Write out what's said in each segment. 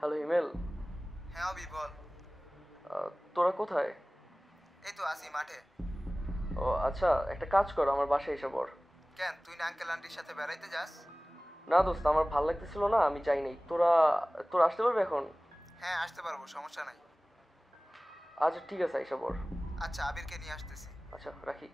Hello email. হ্যাঁ অভি বল। তোরা কোথায়? এই তো আসি মাঠে। ও আচ্ছা, একটা কাজ কর, আমার বাসায় এসে পড়। কেন তুই না আঙ্কেল আন্টির সাথে বেড়াইতে যাস? না দোস্ত, আমার ভাল লাগতেছিল না, আমি চাই নাই। তোরা আসতে পারবে এখন? হ্যাঁ আসতে পারবো, সমস্যা নাই। আচ্ছা ঠিক আছে, এসে পড়। আচ্ছা আবিরকে নিয়ে আসতেছি। আচ্ছা রাখি।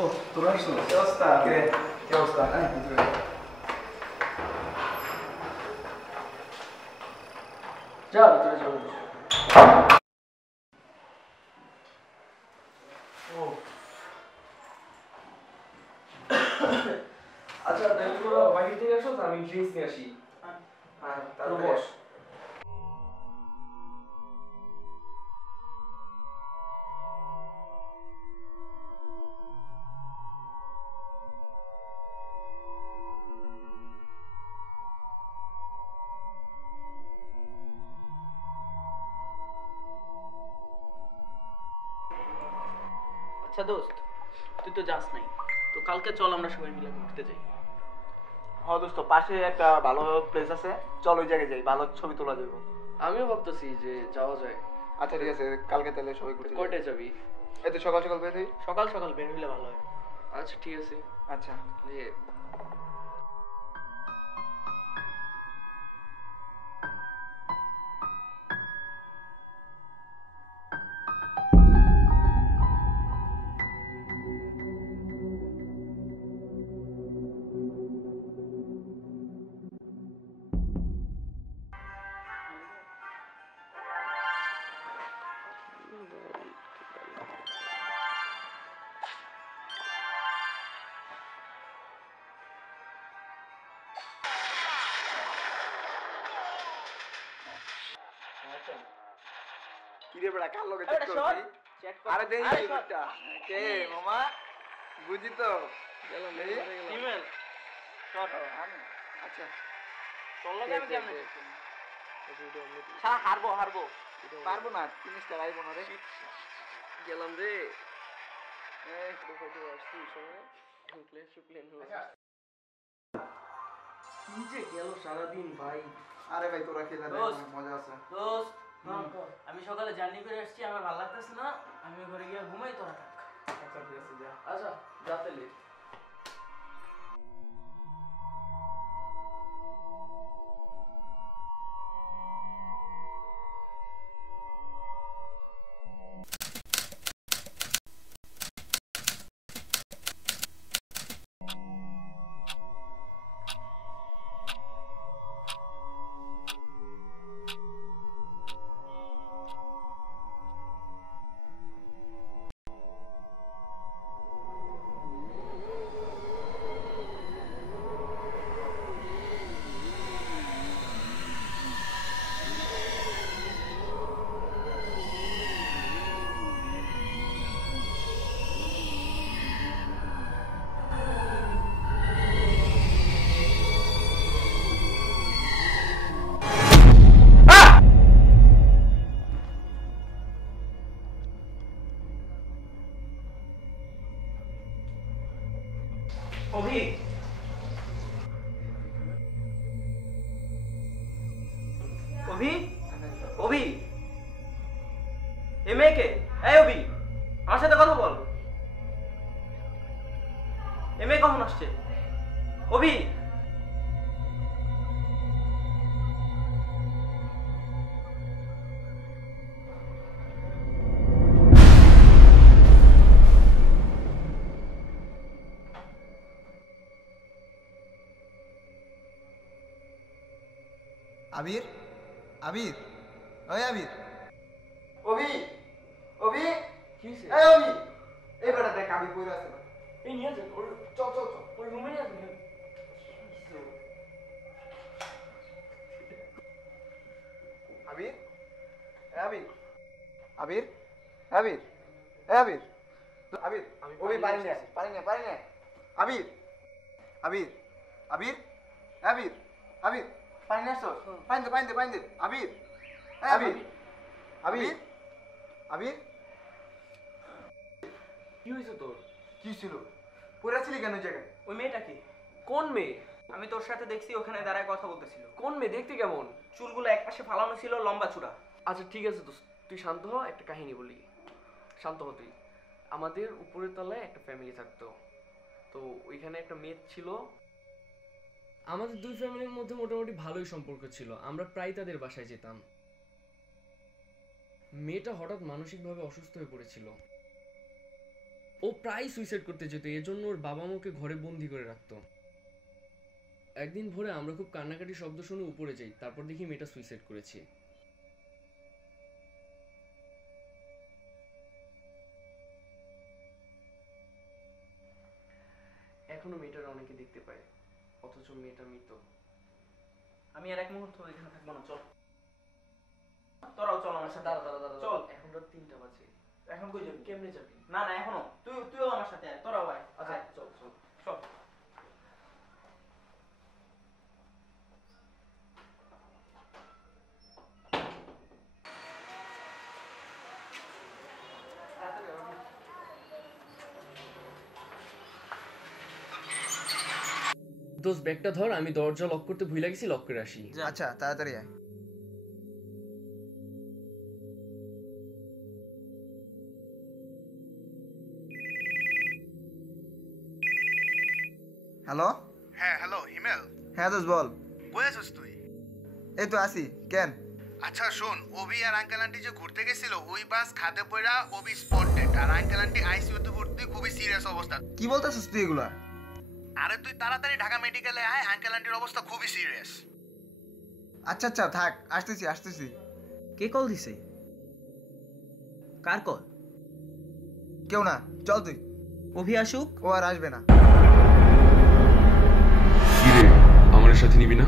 ও তোরা আসছো? কি অবস্থা? কি অবস্থা? যা ভিতরে চলে যা। আচ্ছা তাহলে তোরা বাইরে থেকে আসো, আমি ড্রিঙ্কস নিয়ে আসি। হ্যাঁ তোরা বস। আচ্ছা দোস্ত, তুই তো যাস নাই, তো কালকে চল আমরা সবাই মিলে ঘুরতে যাই। হ্যাঁ দোস্ত, পাশে একটা ভালো প্লেস আছে, চল ওই জায়গায় যাই, ভালো ছবি তোলা যাবে। আমিও ভাবতেছি যে যাওয়া যায়। আচ্ছা ঠিক আছে, কালকে তাহলে সবাই ঘুরতে যাই। কয়টায় যাবি? এই তো সকাল সকাল বের হই। সকাল সকাল বের হইলে ভালো হয়। আচ্ছা ঠিক আছে। আচ্ছা যে কি রে বড়া, কার লগে চেক করবি? আরে দেই একটা কে মামা, বুঝি তো গেলাম এই ইমেল শট। আমি আচ্ছা তোর লগে আমি কেমনে হারবো হারবো পারবো না, জিনিসটা রাইবো না রে। গেলাম রে। এই আসছি সময় প্লেন কি যে গেল সারাদিন ভাই। আরে ভাই তোরা খেলে দেখ, দোস্ত, অনেক মজা আছে। দোস্ত আমি সকালে জার্নি করে আসছি, আমার ভালো লাগতেছে না, আমি ঘরে গিয়ে ঘুমাই, তোরা থাক। আচ্ছা ঠিক আছে যা। আচ্ছা যা তাহলে। অভি, অভি, অভি, এ মেয়েকে, এই অভি, আমার সাথে কথা বল। এ মেয়ে কখন আসছে? অভি, আবির আবির, ওই আবির, অভি, অভি, কি হয়েছে? এই অভি, এই বেটা দেখ আবির কই আছে না। এই নিয়ে যান ওর, চল চল চল। ওর রুমে নিয়ে যান। আবির, এই আবির, আবির, আবির, এই আবির, আবির, আমি অভি পানি পানি নিয়ে নে, পানি নে, পানি নে। আবির, আবির, আবির, আবির, আবির, পানি নিয়ে আসছো? পানি দে, পানি দে, পানি দে। আবির, এই আবির, আবির, আবির, কি হয়েছে তোর? কি ছিল? পড়ে ছিলি কেন ওই জায়গায়? ওই মেয়েটা কি? কোন মেয়ে? আমি তোর সাথে দেখছি ওখানে দাঁড়ায় কথা বলতেছিল। কোন মেয়ে? দেখতে কেমন? চুলগুলো একপাশে ফালানো ছিল, লম্বা চূড়া। আচ্ছা ঠিক আছে দোস্ত, তুই শান্ত হ, একটা কাহিনী বলি। শান্ত হ তুই। আমাদের উপরের তলায় একটা ফ্যামিলি থাকতো, তো ওইখানে একটা মেয়ে ছিল। আমাদের দুই ফ্যামিলির মধ্যে মোটামুটি ভালোই সম্পর্ক ছিল, আমরা প্রায় তাদের বাসায় যেতাম। মেয়েটা হঠাৎ মানসিকভাবে অসুস্থ হয়ে পড়েছিল, ও প্রায় সুইসাইড করতে যেত, এজন্য ওর বাবা মাকে ঘরে বন্দি করে রাখতো। একদিন ভোরে আমরা খুব কান্নাকাটি শব্দ শুনে উপরে যাই, তারপর দেখি মেয়েটা সুইসাইড করেছে। এখনো মেয়েটার অনেকে দেখতে পায়, অথচ মেয়েটা মৃত। আমি আর এক মুহূর্ত এখানে থাকবো না, চল। তোরাও চল আমার সাথে। দাঁড়া দাঁড়া দাঁড়া, চল। এখন রাত 3টা বাজে। এখন কই যাবি? কেমনে যাবি? না না, এখনো তুইও আমার সাথে আয়, তোরাও আয়। আচ্ছা আয়, চল চল। চল। দোস্ত ব্যাগটা ধর, আমি দরজা লক করতে ভুলে গেছি, লক করে আসি। আচ্ছা তাড়াতাড়ি আয়। হ্যালো, হ্যাঁ হ্যালো হিমেল, হ্যাঁ দোস্ত বল। কই আছিস তুই? এই তো আসি, কেন? আচ্ছা শোন, অভি আর আঙ্কেল আন্টি যে ঘুরতে গেছিল ওই বাস খাদে পড়া অভি স্পট ডেড, আর আঙ্কেল আন্টি আইসিইউতে ভর্তি, খুবই সিরিয়াস অবস্থা। কি বলতেছিস তুই এগুলা? আরে তুই তাড়াতাড়ি ঢাকা মেডিকেলে আয়, আঙ্কেল আন্টির অবস্থা খুবই সিরিয়াস। আচ্ছা আচ্ছা থাক, আসতেছি আসতেছি। কে কল দিছে? কার কল? কেউ না, চল তুই। অভি আসুক। ও আর আসবে না। কিরে আমার সাথে নিবি না?